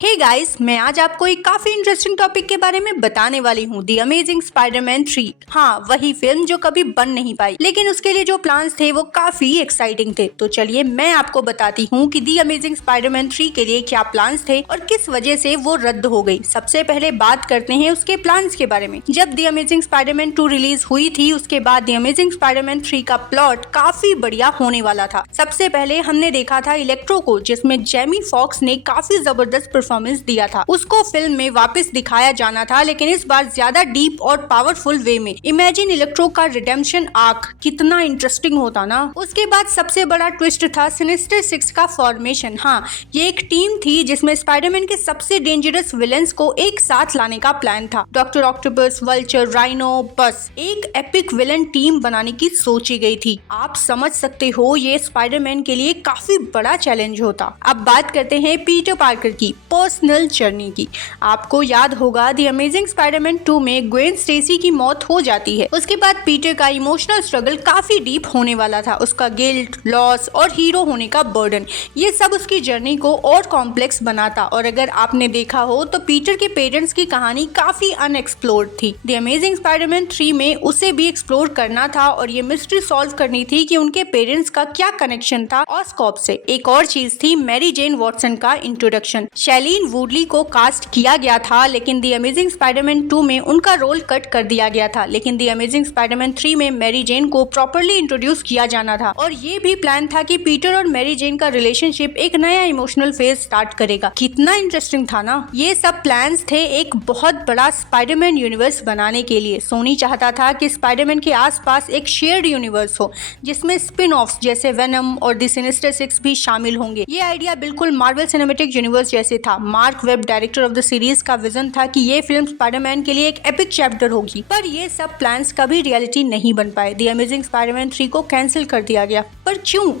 Hey guys, मैं आज आपको एक काफी इंटरेस्टिंग टॉपिक के बारे में बताने वाली हूँ, दी अमेजिंग स्पाइडरमैन 3। हाँ, वही फिल्म जो कभी बन नहीं पाई, लेकिन उसके लिए जो प्लान्स थे वो काफी एक्साइटिंग थे। तो चलिए मैं आपको बताती हूँ कि दी अमेजिंग स्पाइडरमैन 3 के लिए क्या प्लान्स थे और किस वजह से वो रद्द हो गई। सबसे पहले बात करते हैं उसके प्लान्स के बारे में। जब दी अमेजिंग स्पाइडरमैन 2 रिलीज हुई थी, उसके बाद दी अमेजिंग स्पाइडरमैन 3 का प्लॉट काफी बढ़िया होने वाला था। सबसे पहले हमने देखा था इलेक्ट्रो को, जिसमें जेमी फॉक्स ने काफी जबरदस्त परफॉर्मेंस दिया था। उसको फिल्म में वापस दिखाया जाना था, लेकिन इस बार ज्यादा डीप और पावरफुल वे में। इमेजिन इलेक्ट्रो का रिडेम्पशन आर्क, कितना इंटरेस्टिंग होता ना। उसके बाद सबसे बड़ा ट्विस्ट था सिनिस्टर 6 का फॉर्मेशन। हाँ, ये एक टीम थी जिसमें स्पाइडरमैन के सबसे डेंजरस विलेंस को एक साथ लाने का प्लान था। डॉक्टर ऑक्टोपस, वल्चर, राइनो, बस एक एपिक विलन टीम बनाने की सोची गई थी। आप समझ सकते हो ये स्पाइडरमैन के लिए काफी बड़ा चैलेंज होता। अब बात करते हैं पीटर पार्कर की पर्सनल जर्नी की। आपको याद होगा द अमेजिंग स्पाइडरमैन 2 में ग्वेन स्टेसी की मौत हो जाती है। उसके बाद पीटर का इमोशनल स्ट्रगल काफी डीप होने वाला था। उसका गिल्ट, लॉस और हीरो होने का बर्डन, ये सब उसकी जर्नी को और कॉम्प्लेक्स बनाता। और अगर आपने देखा हो तो पीटर के पेरेंट्स की कहानी काफी अनएक्सप्लोर्ड थी। द अमेजिंग स्पाइडरमैन 3 में उसे भी एक्सप्लोर करना था और ये मिस्ट्री सॉल्व करनी थी कि उनके पेरेंट्स का क्या कनेक्शन था ऑस्कॉर्प से। एक और चीज थी मैरी जेन वॉटसन का इंट्रोडक्शन। शैलीन वुडली को कास्ट किया गया था, लेकिन दी अमेजिंग स्पाइडरमैन 2 में उनका रोल कट कर दिया गया था। लेकिन दी अमेजिंग स्पाइडरमैन 3 में मैरी जेन को प्रॉपर्ली इंट्रोड्यूस किया जाना था और ये भी प्लान था कि पीटर और मैरी जेन का रिलेशनशिप एक नया इमोशनल फेज स्टार्ट करेगा। कितना इंटरेस्टिंग था ना। ये सब प्लान्स थे एक बहुत बड़ा स्पाइडरमैन यूनिवर्स बनाने के लिए। सोनी चाहता था कि स्पाइडरमैन के आसपास एक शेयर्ड यूनिवर्स हो, जिसमें स्पिन ऑफ्स जैसे वेनम और द सिनिस्टर 6 भी शामिल होंगे। ये आइडिया बिल्कुल मार्वल सिनेमैटिक यूनिवर्स जैसे था। Mark web, director of the series, का विजन था कि ये फिल्म स्पाइडरमैन के लिए एक एपिक चैप्टर होगी, पर ये सब प्लान्स कभी रियलिटी नहीं बन पाए। द अमेजिंग स्पाइडरमैन 3 को कैंसिल कर दिया गया। पर क्यों?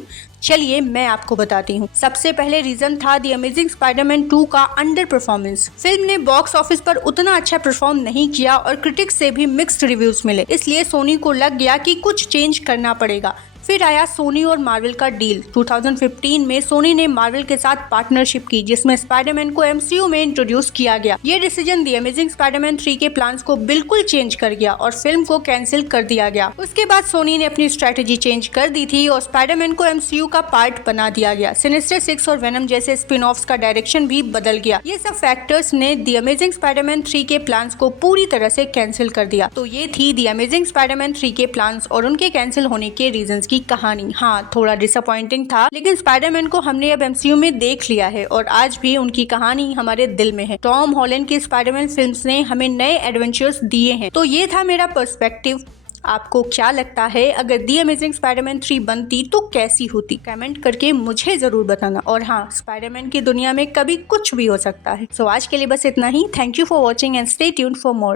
चलिए मैं आपको बताती हूँ। सबसे पहले रीजन था द अमेजिंग स्पाइडरमैन 2 का अंडर परफॉर्मेंस। फिल्म ने बॉक्स ऑफिस पर उतना अच्छा परफॉर्म नहीं किया और क्रिटिक्स से भी मिक्स्ड रिव्यूज मिले। इसलिए सोनी को लग गया कि कुछ चेंज करना पड़ेगा। फिर आया सोनी और मार्वल का डील। 2015 में सोनी ने मार्वल के साथ पार्टनरशिप की, जिसमें स्पाइडरमैन को एमसीयू में इंट्रोड्यूस किया गया। ये डिसीजन द अमेजिंग स्पाइडरमैन 3 के प्लान्स को बिल्कुल चेंज कर गया और फिल्म को कैंसिल कर दिया गया। उसके बाद सोनी ने अपनी स्ट्रेटेजी चेंज कर दी थी और स्पाइडरमैन को एमसीयू का पार्ट बना दिया गया। सिनिस्टर 6 और वेनम जैसे स्पिन ऑफ्स का डायरेक्शन भी बदल गया। ये सब फैक्टर्स ने द अमेजिंग स्पाइडरमैन 3 के प्लान्स को पूरी तरह से कैंसिल कर दिया। तो ये थी द अमेजिंग स्पाइडरमैन 3 के प्लान्स और उनके कैंसिल होने के रीजंस की कहानी। हाँ, थोड़ा डिसअपॉइंटिंग था, लेकिन स्पाइडरमैन को हमने अब एमसीयू में देख लिया है और आज भी उनकी कहानी हमारे दिल में है। टॉम हॉलैंड की स्पाइडरमैन फिल्म्स ने हमें नए एडवेंचर्स दिए हैं। तो ये था मेरा पर्सपेक्टिव। आपको क्या लगता है, अगर दी अमेजिंग स्पाइडरमैन 3 बनती तो कैसी होती? कमेंट करके मुझे जरूर बताना। और हाँ, स्पाइडरमैन की दुनिया में कभी कुछ भी हो सकता है। सो आज के लिए बस इतना ही। Thank you for watching and stay tuned for more.